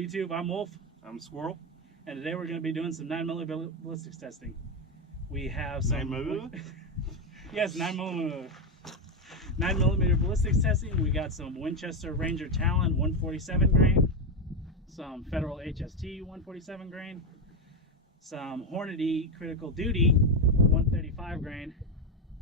YouTube. I'm Wolf. I'm Squirrel. And today we're going to be doing some 9mm ballistics testing. We have some... 9mm? Yes, 9mm ballistics testing. We got some Winchester Ranger Talon 147 grain, some Federal HST 147 grain, some Hornady Critical Duty 135 grain,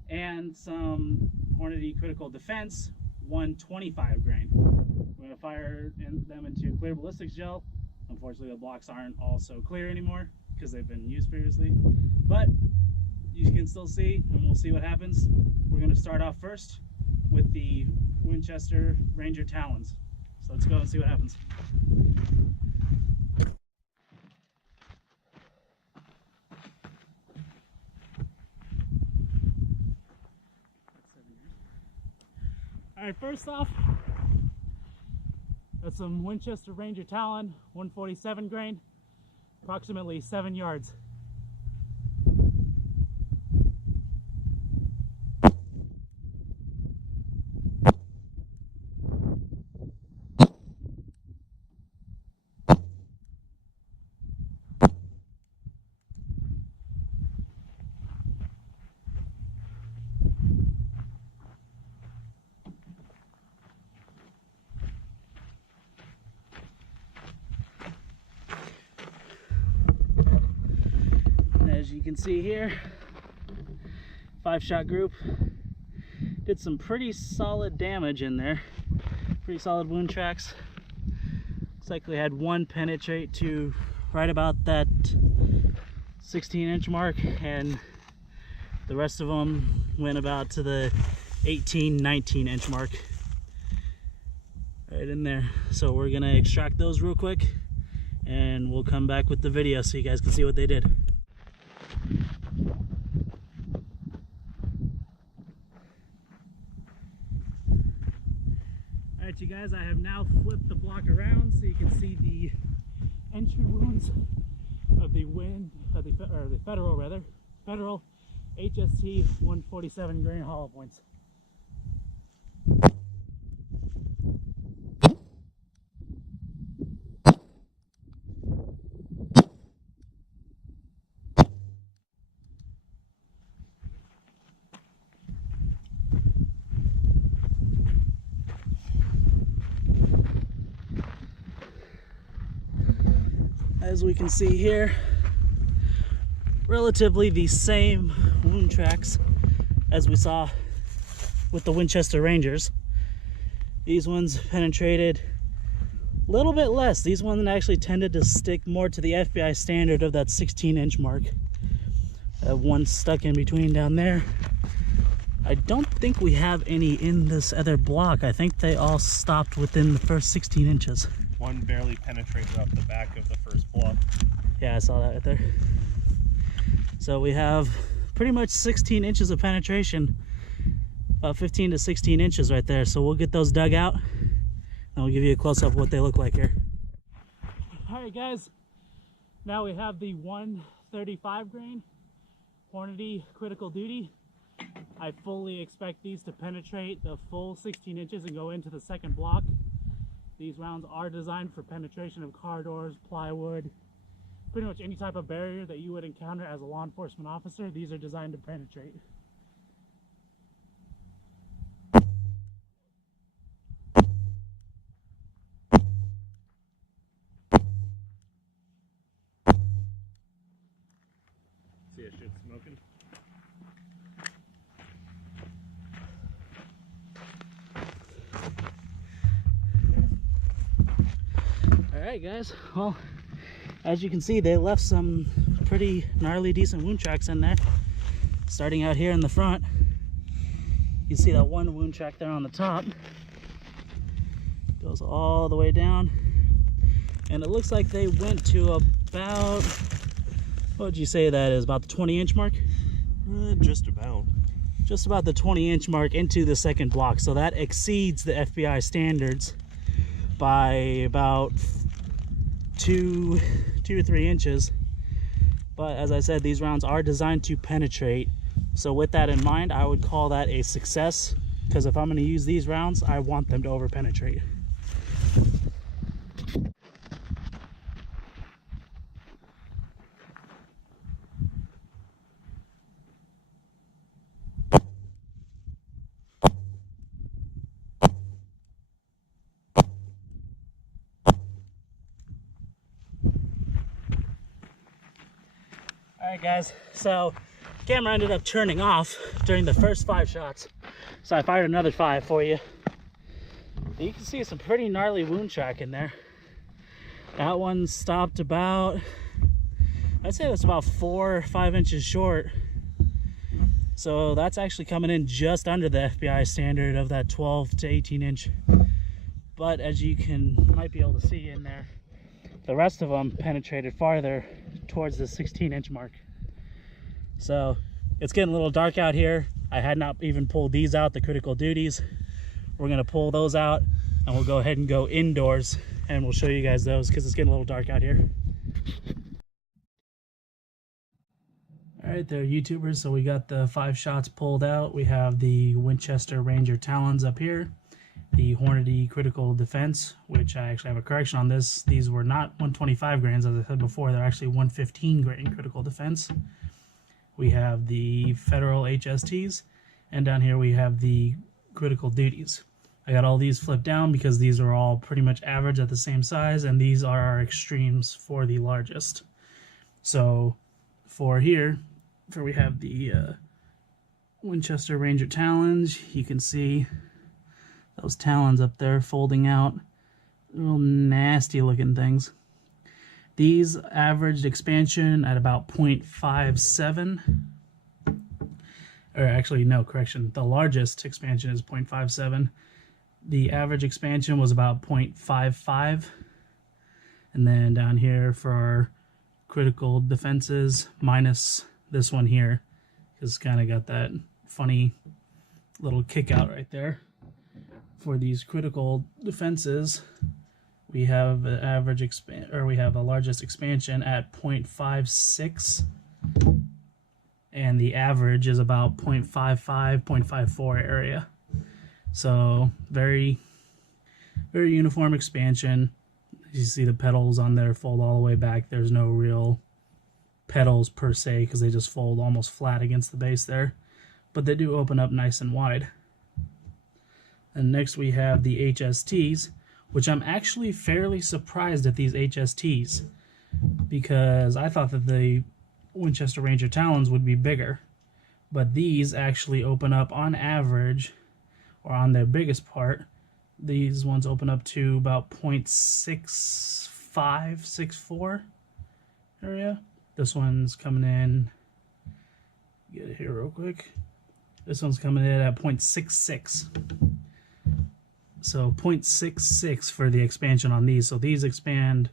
and some Hornady Critical Defense 125 grain. We're going to fire them into clear ballistics gel. Unfortunately, the blocks aren't all so clear anymore because they've been used previously, but you can still see, and we'll see what happens. We're going to start off first with the Winchester Ranger Talons. So let's go and see what happens. Alright, first off, that's some Winchester Ranger Talon 147 grain, approximately 7 yards. As you can see here, 5-shot group did some pretty solid damage in there, pretty solid wound tracks. Looks like we had one penetrate to right about that 16-inch mark, and the rest of them went about to the 18-19-inch mark right in there. So we're gonna extract those real quick and we'll come back with the video so you guys can see what they did. Alright, you guys, I have now flipped the block around so you can see the entry wounds of the Federal HST 147 grain hollow points. As we can see here, relatively the same wound tracks as we saw with the Winchester Rangers. These ones penetrated a little bit less. These ones actually tended to stick more to the FBI standard of that 16-inch mark. One stuck in between down there. I don't think we have any in this other block. I think they all stopped within the first 16 inches. One barely penetrated up the back of the first block. Yeah, I saw that right there. So we have pretty much 16 inches of penetration, about 15 to 16 inches right there. So we'll get those dug out and we'll give you a close-up of what they look like here. All right, guys, now we have the 135 grain Hornady Critical Duty. I fully expect these to penetrate the full 16 inches and go into the second block. These rounds are designed for penetration of car doors, plywood, pretty much any type of barrier that you would encounter as a law enforcement officer. These are designed to penetrate. See that shit smoking? Alright guys, well, as you can see, they left some pretty gnarly decent wound tracks in there. Starting out here in the front, you see that one wound track there on the top. Goes all the way down, and it looks like they went to about, what would you say that is, about the 20-inch mark? Just about the 20-inch mark into the second block. So that exceeds the FBI standards by about 2 to 3 inches. But as I said, these rounds are designed to penetrate. So with that in mind, I would call that a success, because if I'm going to use these rounds, I want them to over penetrate. Alright guys, so camera ended up turning off during the first 5 shots. So I fired another 5 for you. You can see some pretty gnarly wound track in there. That one stopped about, I'd say that's about 4 or 5 inches short. So that's actually coming in just under the FBI standard of that 12 to 18 inch. But as you might be able to see in there, the rest of them penetrated farther towards the 16 inch mark. So it's getting a little dark out here. I had not even pulled these out, the critical duties. We're gonna pull those out and we'll go ahead and go indoors and we'll show you guys those because it's getting a little dark out here. All right there, YouTubers, so we got the 5 shots pulled out. We have the Winchester Ranger Talons up here, the Hornady Critical Defense, which I actually have a correction on this. These were not 125 grains, as I said before. They're actually 115 grain Critical Defense. We have the Federal HSTs, and down here we have the Critical Duties. I got all these flipped down because these are all pretty much average at the same size, and these are our extremes for the largest. So for here, we have the Winchester Ranger Talons. You can see those talons up there folding out. Real nasty looking things. These averaged expansion at about 0.57. Or actually, no, correction. The largest expansion is 0.57. The average expansion was about 0.55. And then down here for our critical defenses, minus this one here, because kind of got that funny little kick out right there. For these critical defenses, we have an average we have the largest expansion at 0.56, and the average is about 0.55, 0.54 area. So very, very uniform expansion. You see the petals on there fold all the way back. There's no real petals per se because they just fold almost flat against the base there, but they do open up nice and wide. And next we have the HSTs, which I'm actually fairly surprised at these HSTs because I thought that the Winchester Ranger Talons would be bigger, but these actually open up on average, or on their biggest part, these ones open up to about 0.65, 64 area. This one's coming in, get it here real quick. This one's coming in at 0.66. So 0.66 for the expansion on these. So these expand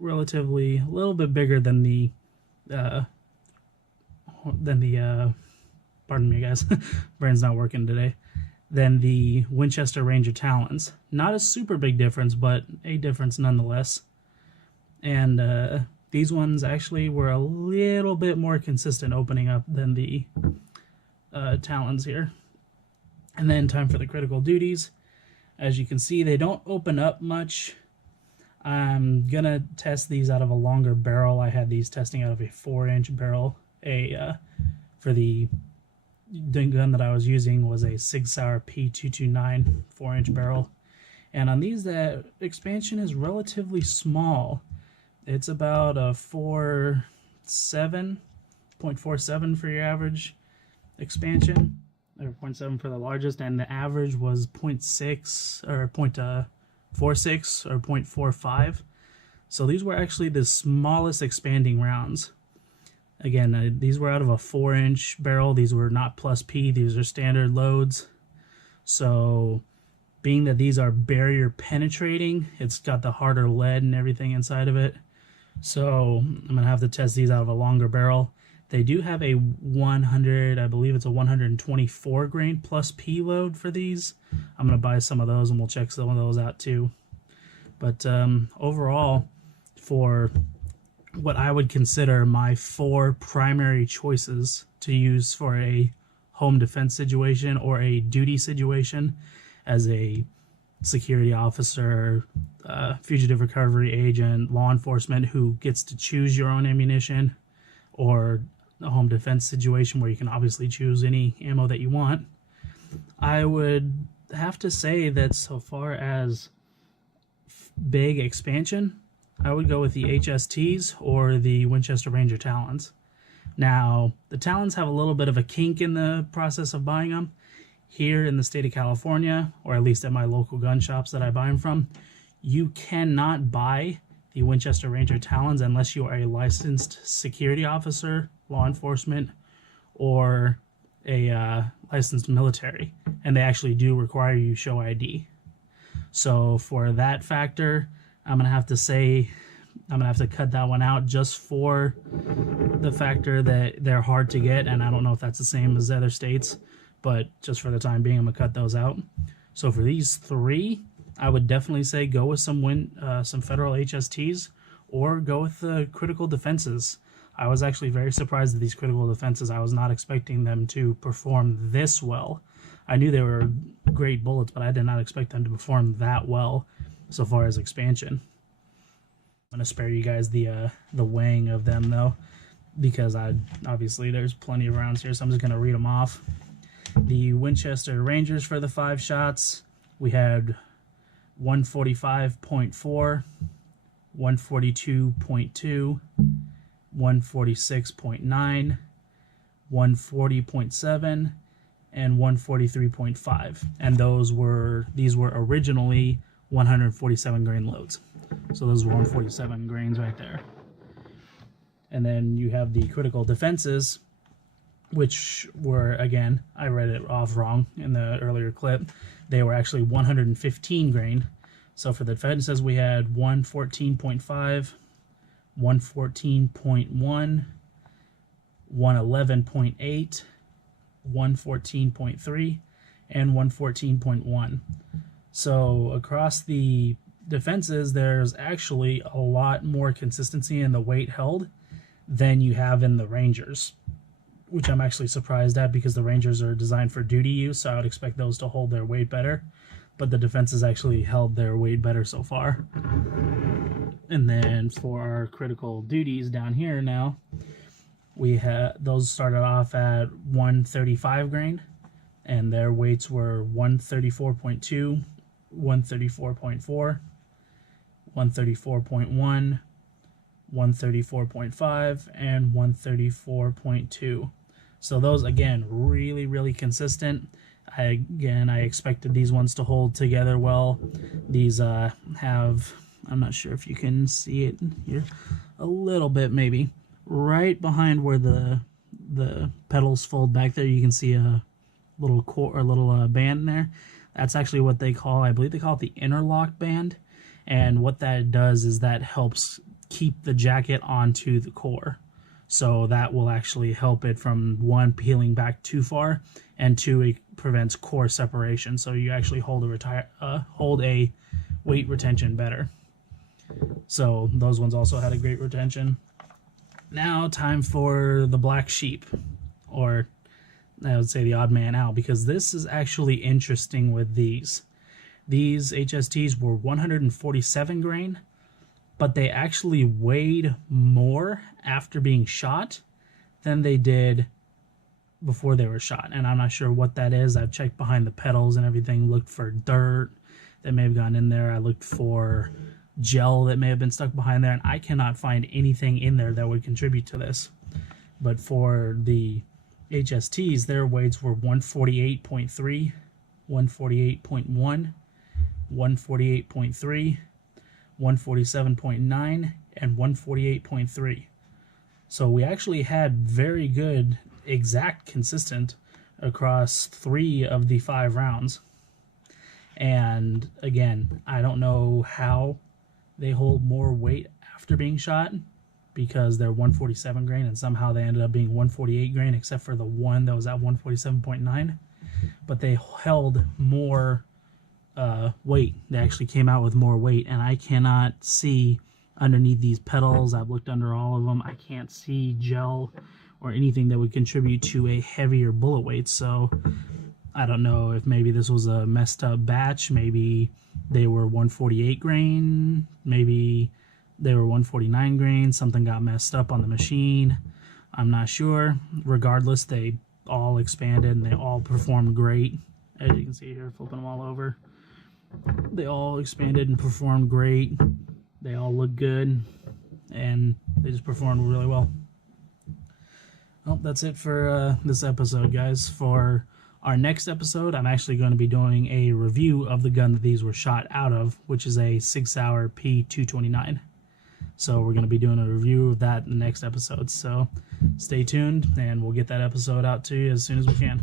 relatively a little bit bigger than the pardon me guys, brain's not working today, than the Winchester Ranger Talons. Not a super big difference, but a difference nonetheless. And these ones actually were a little bit more consistent opening up than the Talons here. And then time for the critical duties. As you can see, they don't open up much. I'm gonna test these out of a longer barrel. I had these testing out of a 4-inch barrel. For the gun that I was using was a Sig Sauer P229 4-inch barrel. And on these, the expansion is relatively small. It's about a 0.47 for your average expansion, or 0.7 for the largest, and the average was 0.6 or 0.46 or 0.45. So these were actually the smallest expanding rounds. Again, these were out of a 4-inch barrel. These were not plus P. These are standard loads. So being that these are barrier penetrating, it's got the harder lead and everything inside of it. So I'm going to have to test these out of a longer barrel. They do have a 100, I believe it's a 124 grain plus P load for these. I'm going to buy some of those and we'll check some of those out too. But overall, for what I would consider my 4 primary choices to use for a home defense situation or a duty situation as a security officer, fugitive recovery agent, law enforcement who gets to choose your own ammunition, or a home defense situation where you can obviously choose any ammo that you want, I would have to say that so far as big expansion, I would go with the HSTs or the Winchester Ranger Talons. Now, the Talons have a little bit of a kink in the process of buying them. Here in the state of California, or at least at my local gun shops that I buy them from, you cannot buy the Winchester Ranger Talons unless you are a licensed security officer, law enforcement, or a licensed military. And they actually do require you show ID. So for that factor, I'm going to have to say I'm going to have to cut that one out just for the factor that they're hard to get. And I don't know if that's the same as other states, but just for the time being, I'm going to cut those out. So for these three, I would definitely say go with some federal HSTs or go with the critical defenses. I was actually very surprised at these critical defenses. I was not expecting them to perform this well. I knew they were great bullets, but I did not expect them to perform that well so far as expansion. I'm going to spare you guys the weighing of them, though, because obviously there's plenty of rounds here, so I'm just going to read them off. The Winchester Rangers for the 5 shots, we had 145.4, 142.2, 146.9, 140.7, and 143.5. And these were originally 147 grain loads. So those were 147 grains right there. And then you have the critical defenses, which were, again, I read it off wrong in the earlier clip. They were actually 115 grain. So for the defenses, we had 114.5, 114.1, 111.8, 114.3, and 114.1. So across the defenses, there's actually a lot more consistency in the weight held than you have in the Rangers, which I'm actually surprised at because the Rangers are designed for duty use, so I would expect those to hold their weight better. But the defenses actually held their weight better so far. And then for our critical duties down here now, we had those started off at 135 grain, and their weights were 134.2, 134.4, 134.1, 134.5, and 134.2. So those, again, really, really consistent. I expected these ones to hold together well. These have, I'm not sure if you can see it here, a little bit maybe. Right behind where the pedals fold back there, you can see a little core, or little band there. That's actually what they call, I believe they call it the interlock band. And what that does is that helps keep the jacket onto the core. So that will actually help it from, one, peeling back too far, and two, it prevents core separation. So you actually hold a weight retention better. So those ones also had a great retention. Now time for the black sheep, or I would say the odd man out, because this is actually interesting with these. These HSTs were 147 grain, but they actually weighed more after being shot than they did before they were shot. And I'm not sure what that is. I've checked behind the pedals and everything, looked for dirt that may have gone in there. I looked for gel that may have been stuck behind there, and I cannot find anything in there that would contribute to this. But for the HSTs, their weights were 148.3, 148.1, 148.3, 147.9, and 148.3. So we actually had very good exact consistent across 3 of the 5 rounds. And again, I don't know how they hold more weight after being shot, because they're 147 grain and somehow they ended up being 148 grain, except for the one that was at 147.9. But they held more weight. They actually came out with more weight, and I cannot see underneath these pedals. I've looked under all of them. I can't see gel or anything that would contribute to a heavier bullet weight. So I don't know if maybe this was a messed up batch. Maybe they were 148 grain. Maybe they were 149 grain. Something got messed up on the machine. I'm not sure. Regardless, they all expanded and they all performed great. As you can see here, flipping them all over. They all expanded and performed great. They all look good, and they just performed really well. Well, that's it for this episode, guys. For our next episode, I'm actually going to be doing a review of the gun that these were shot out of, which is a 6-hour P229. So we're going to be doing a review of that in the next episode. So stay tuned, and we'll get that episode out to you as soon as we can.